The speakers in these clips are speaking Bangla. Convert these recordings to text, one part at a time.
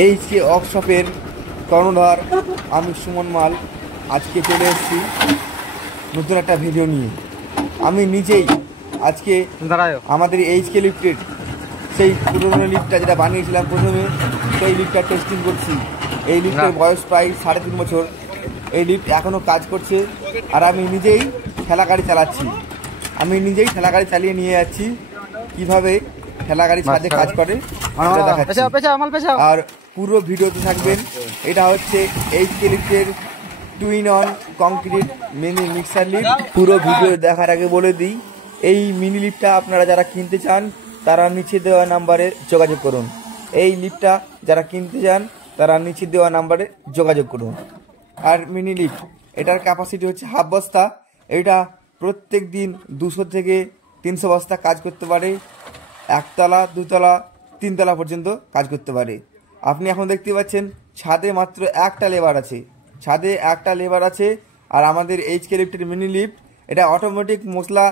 এইচকে ওয়ার্কশপের কর্ণধার আমি সুমন মাল আজকে চলে এসেছি নতুন একটা ভিডিও নিয়ে। আমি নিজেই আজকে আমাদের এইচকে লিফটের সেই পুরনো লিফটটা যেটা বানিয়েছিলাম প্রথমে, সেই লিফটটা টেস্টিং করছি। এই লিফটের বয়স প্রায় 3.5 বছর। এই লিফট এখনও কাজ করছে আর আমি নিজেই ঠেলা গাড়ি চালাচ্ছি। আমি নিজেই ঠেলা গাড়ি চালিয়ে নিয়ে যাচ্ছি কীভাবে ঠেলা গাড়ি ছাদে কাজ করে দেখাচ্ছি। আর পুরো ভিডিওতে থাকবেন। এটা হচ্ছে এইচকে লিফটের 2-in-1 concrete mini mixer lift. পুরো ভিডিও দেখার আগে বলে দিই, এই মিনি লিফটটা আপনারা যারা কিনতে চান তারা নিচে দেওয়া নাম্বারে যোগাযোগ করুন। এই লিফটটা যারা কিনতে চান তারা নিচে দেওয়া নাম্বারে যোগাযোগ করুন। আর মিনি লিফট এটার ক্যাপাসিটি হচ্ছে 1/2 বস্তা। এটা প্রত্যেক দিন 200 থেকে 300 বস্তা কাজ করতে পারে। 1 তলা 2 তলা 3 তলা পর্যন্ত কাজ করতে পারে। আপনি এখন দেখতে পাচ্ছেন ছাদে মাত্র একটা লেবার আছে, ছাদে একটা লেবার আছে। আর আমাদের এইচকে লিফটের মিনি লিফট এটা অটোমেটিক মশলা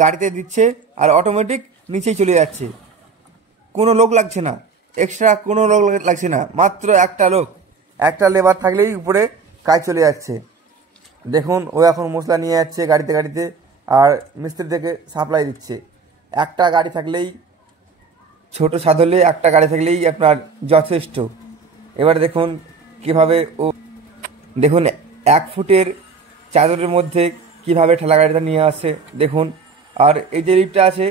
গাড়িতে দিচ্ছে আর অটোমেটিক নিচেই চলে যাচ্ছে। কোনো লোক লাগছে না, এক্সট্রা কোনো লোক লাগছে না, মাত্র একটা লেবার থাকলেই উপরে কাজ চলে যাচ্ছে। দেখুন ও এখন মশলা নিয়ে যাচ্ছে গাড়িতে গাড়িতে আর মিস্ত্রি থেকে সাপ্লাই দিচ্ছে। একটা গাড়ি থাকলেই, ছোট ছাদ হলে একটা গাড়ি থাকলেই আপনার যথেষ্ট। এবার দেখুন কিভাবে ও, দেখুন 1 ফুটের চাদরের মধ্যে কিভাবে ঠেলা গাড়িটা নিয়ে আসে দেখুন। আর এই যে লিফটটা আছে,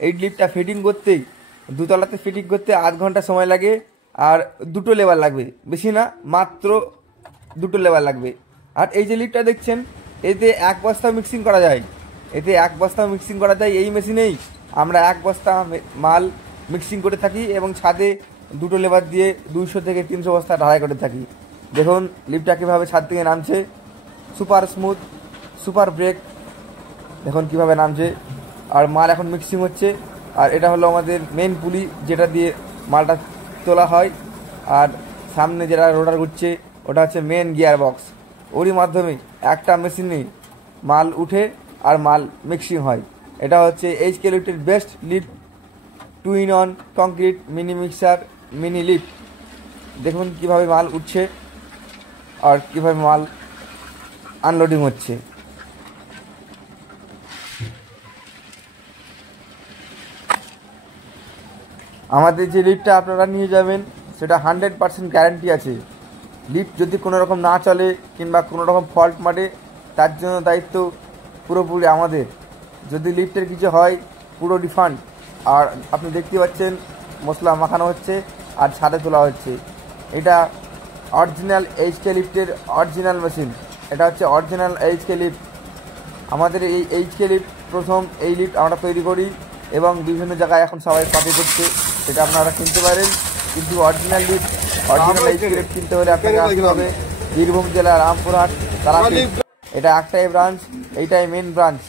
এই লিফটটা ফিটিং করতেই 2 তলাতে ফিটিং করতে 8 ঘন্টা সময় লাগে। আর 2টো লেবার লাগবে, বেশি না, মাত্র 2টো লেবার লাগবে। আর এই যে লিফটটা দেখছেন, এতে 1 বস্তা মিক্সিং করা যায়। এই মেশিনেই আমরা 1 বস্তা মাল মিক্সিং করে থাকি এবং ছাদে 2টো লেবার দিয়ে 200 থেকে 300 বস্তা ঢালাই করে থাকি। দেখুন লিফটটা কীভাবে ছাদ থেকে নামছে, সুপার স্মুথ, সুপার ব্রেক, দেখুন কীভাবে নামছে। আর মাল এখন মিক্সিং হচ্ছে। আর এটা হলো আমাদের মেন পুলি, যেটা দিয়ে মালটা তোলা হয়। আর সামনে যেটা রোটার ঘুরছে ওটা হচ্ছে মেন গিয়ার বক্স। ওরই মাধ্যমে একটা মেশিনে মাল উঠে আর মাল মিক্সিং হয়। এটা হচ্ছে এইচকে লিফটের best lift, 2-in-1 concrete mini mixer mini lift. দেখুন কিভাবে মাল উঠছে আর কিভাবে মাল আনলোডিং হচ্ছে। আমাদের যে লিফটটা আপনারা নিয়ে যাবেন সেটা 100% গ্যারান্টি আছে। লিফট যদি কোনো রকম না চলে কিংবা কোনো রকম ফল্ট মারে, তার জন্য দায়িত্ব পুরোপুরি আমাদের। যদি লিফটের কিছু হয় পুরো রিফান্ড। আর আপনি দেখতে পাচ্ছেন মশলা মাখানো হচ্ছে আর ছাদে তোলা হচ্ছে। এটা অরিজিনাল এইচকে লিফটের অরিজিনাল মেশিন। এটা হচ্ছে অরিজিনাল এইচকে লিফট। আমাদের এই এইচকে লিফট প্রথম এই লিফট আমরা তৈরি করি এবং বিভিন্ন জায়গায় এখন সবাই কপি করছে, সেটা আপনারা কিনতে পারেন। কিন্তু অরিজিনাল এইচকে লিফট কিনতে হলে আপনাকে আসতে হবে বীরভূম জেলার রামপুরহাট তারাপীঠ। এটা একটাই ব্রাঞ্চ, এইটাই মেন ব্রাঞ্চ।